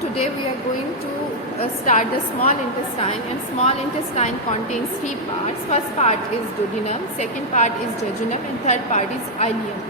Today we are going to start the small intestine, and small intestine contains three parts. First part is duodenum, second part is jejunum, and third part is ileum.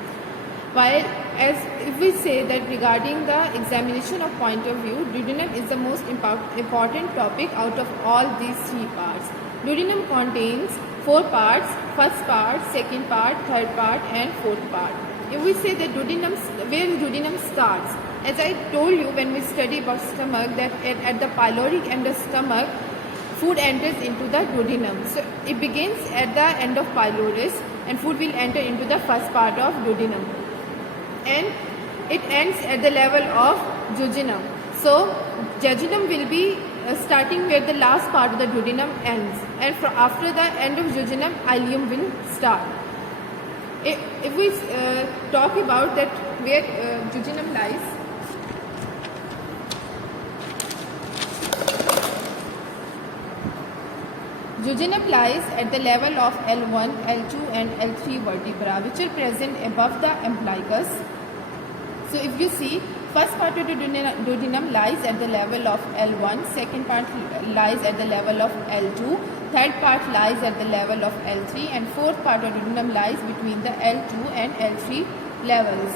While as if we say that regarding the examination of point of view, duodenum is the most important topic out of all these three parts. Duodenum contains four parts: first part, second part, third part, and fourth part. If we say that duodenum, where duodenum starts, as I told you when we study about stomach, that at the pyloric end of stomach, food enters into the duodenum. So it begins at the end of pylorus, and food will enter into the first part of duodenum, and it ends at the level of jejunum. So jejunum will be starting where the last part of the duodenum ends, and after the end of jejunum, ileum will start. If we talk about that where jejunum lies, jejunum lies at the level of L1, L2 and L3 vertebra, which are present above the umbilicus. So if you see, first part of the duodenum lies at the level of L1, second part lies at the level of L2, third part lies at the level of L3, and fourth part of the duodenum lies between the L2 and L3 levels.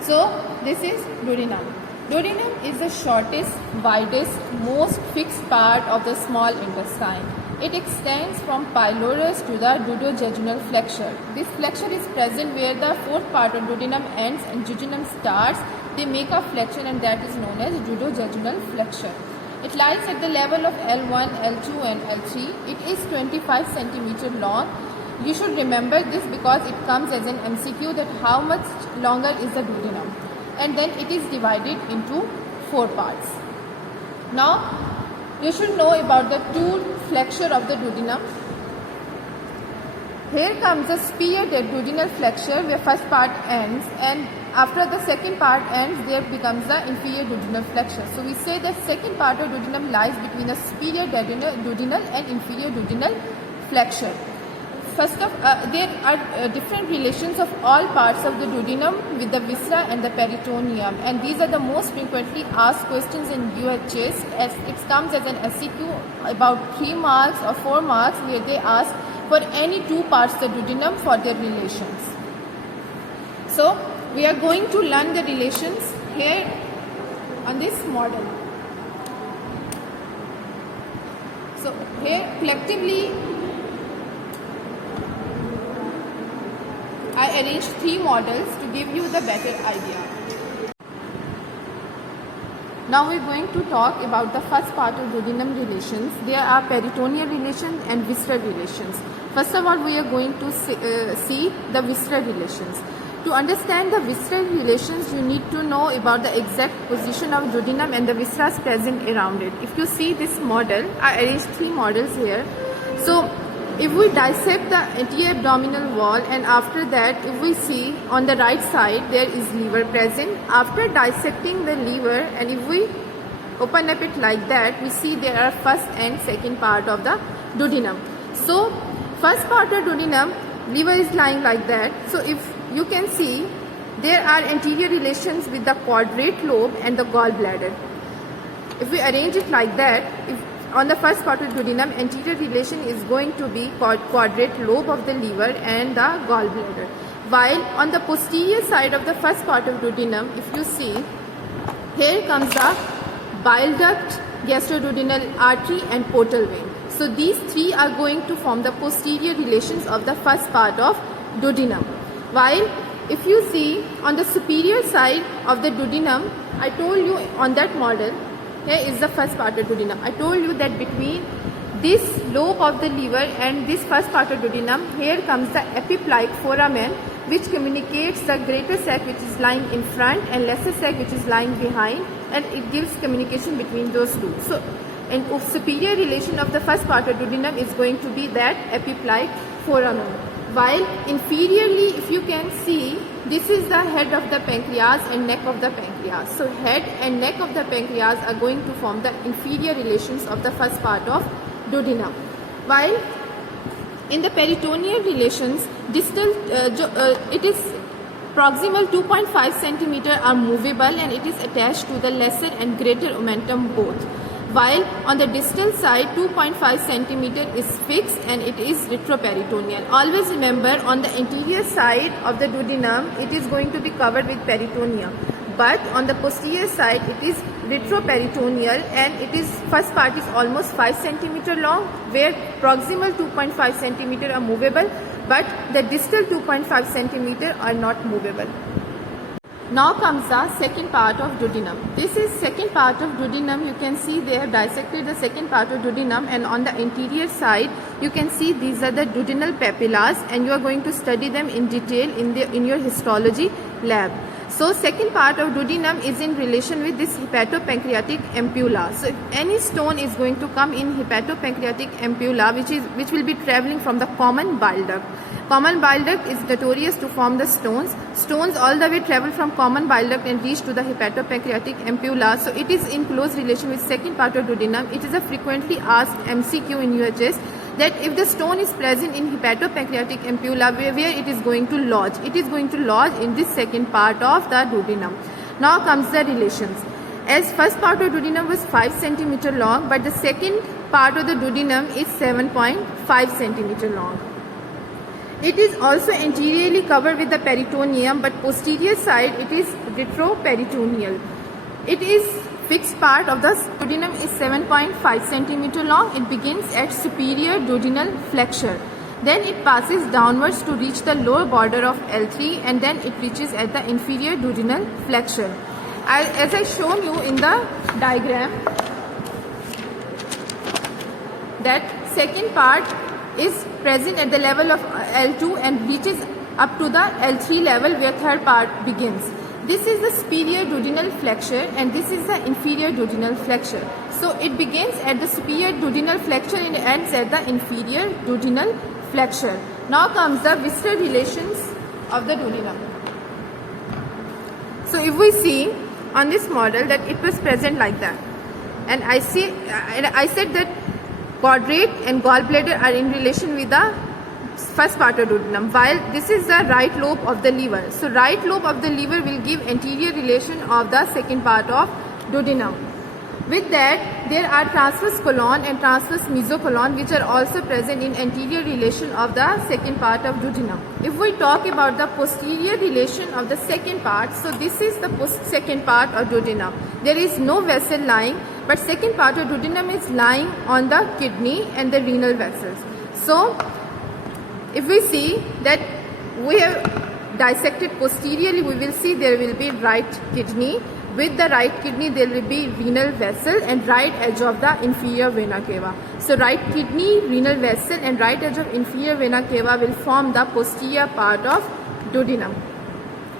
So this is duodenum. Duodenum is the shortest, widest, most fixed part of the small intestine. It extends from pylorus to the duodenojejunal flexure. This flexure is present where the fourth part of duodenum ends and jejunum starts. They make a flexure, and that is known as duodenojejunal flexure. It lies at the level of L1, L2 and L3. It is 25 cm long. You should remember this because it comes as an MCQ, that how much longer is the duodenum. And then it is divided into four parts. Now you should know about the two flexure of the duodenum. Here comes the spear-dead duodenal flexure where first part ends, and after the second part ends, there becomes the inferior duodenal flexure. So we say that second part of duodenum lies between the superior duodenal and inferior duodenal flexure. First of there are different relations of all parts of the duodenum with the viscera and the peritoneum, and these are the most frequently asked questions in UHS. As it comes as an SCQ about 3 marks or 4 marks, where they ask for any two parts of the duodenum for their relations. So we are going to learn the relations here on this model. So here collectively I arranged 3 models to give you the better idea. Now we are going to talk about the first part of duodenum relations. There are peritoneal relations and visceral relations. First of all, we are going to see the visceral relations. To understand the visceral relations, you need to know about the exact position of duodenum and the viscera present around it. If you see this model, I arranged 3 models here. So if we dissect the anterior abdominal wall, and after that if we see on the right side there is liver present. After dissecting the liver, and if we open up it like that, we see there are first and second part of the duodenum. So first part of duodenum, liver is lying like that. So if you can see, there are anterior relations with the quadrate lobe and the gallbladder. If we arrange it like that, if on the first part of duodenum, anterior relation is going to be quadrate lobe of the liver and the gallbladder. While on the posterior side of the first part of duodenum, if you see, here comes the bile duct, gastroduodenal artery and portal vein. So these 3 are going to form the posterior relations of the first part of duodenum. While if you see on the superior side of the duodenum, I told you on that model, here is the first part of duodenum. I told you that between this lobe of the liver and this first part of duodenum, here comes the epiploic foramen, which communicates the greater sac which is lying in front and lesser sac which is lying behind, and it gives communication between those two. So and superior relation of the first part of duodenum is going to be that epiploic foramen. While inferiorly, if you can see, this is the head of the pancreas and neck of the pancreas. So head and neck of the pancreas are going to form the inferior relations of the first part of duodenum. While in the peritoneal relations, distal it is proximal 2.5 centimeter are movable and it is attached to the lesser and greater omentum both. While on the distal side 2.5 centimeter is fixed and it is retroperitoneal. Always remember, on the anterior side of the duodenum it is going to be covered with peritoneum, but on the posterior side it is retroperitoneal and it is, first part is almost 5 centimeter long, where proximal 2.5 centimeter are movable but the distal 2.5 centimeter are not movable. Now comes the second part of duodenum. This is second part of duodenum. You can see they have dissected the second part of duodenum, and on the anterior side you can see these are the duodenal papillas, and you are going to study them in detail in your histology lab. So second part of duodenum is in relation with this hepatopancreatic ampulla. So if any stone is going to come in hepatopancreatic ampulla, which will be traveling from the common bile duct. Common bile duct is notorious to form the stones. Stones all the way travel from common bile duct and reach to the hepatopancreatic ampulla. So it is in close relation with second part of duodenum. It is a frequently asked MCQ in UHS, that if the stone is present in hepatopancreatic ampulla, where it is going to lodge? It is going to lodge in this second part of the duodenum. Now comes the relations. As first part of duodenum was 5 centimeter long, but the second part of the duodenum is 7.5 centimeter long. It is also anteriorly covered with the peritoneum, but posterior side it is retroperitoneal. It is fixed part of the duodenum is 7.5 centimeter long. It begins at superior duodenal flexure. Then it passes downwards to reach the lower border of L3, and then it reaches at the inferior duodenal flexure. As I shown you in the diagram, that second part is present at the level of L2 and reaches up to the L3 level, where third part begins. This is the superior duodenal flexure and this is the inferior duodenal flexure. So it begins at the superior duodenal flexure and ends at the inferior duodenal flexure. Now comes the visceral relations of the duodenum. So if we see on this model that it was present like that, and I said that quadrate and gallbladder are in relation with the first part of duodenum, while this is the right lobe of the liver. So right lobe of the liver will give anterior relation of the second part of duodenum. With that, there are transverse colon and transverse mesocolon, which are also present in anterior relation of the second part of duodenum. If we talk about the posterior relation of the second part, so this is the second part of duodenum. There is no vessel lying, but second part of duodenum is lying on the kidney and the renal vessels. So if we see that we have dissected posteriorly, we will see there will be right kidney. With the right kidney there will be renal vessel and right edge of the inferior vena cava. So right kidney, renal vessel and right edge of inferior vena cava will form the posterior part of duodenum.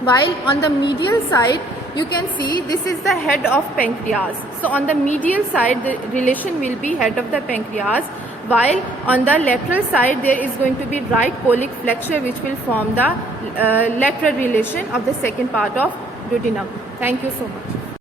While on the medial side you can see this is the head of pancreas. So on the medial side the relation will be head of the pancreas, while on the lateral side there is going to be right colic flexure, which will form the lateral relation of the second part of duodenum. Thank you so much.